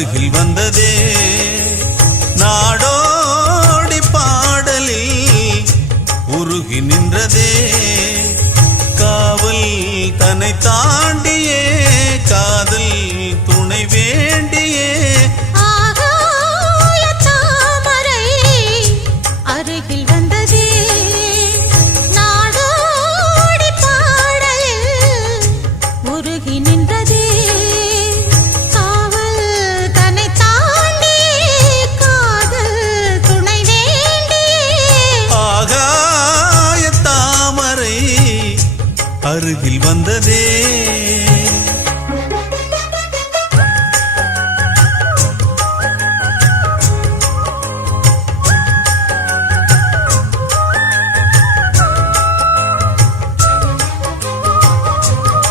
அருகில் வந்ததே நாடோடி பாடலில் உருகி நின்றதே காவல் தன்னை தாண்டியே காதல் துணை வேண்டியே ஆகாய தாமரை அருகில் வந்ததே நாடோடி பாடலில் உருகி நின்றதே காவல் தன்னை தாண்டியே காதல் துணை வேண்டியே ஆகாய தாமரை அருகில் வந்ததே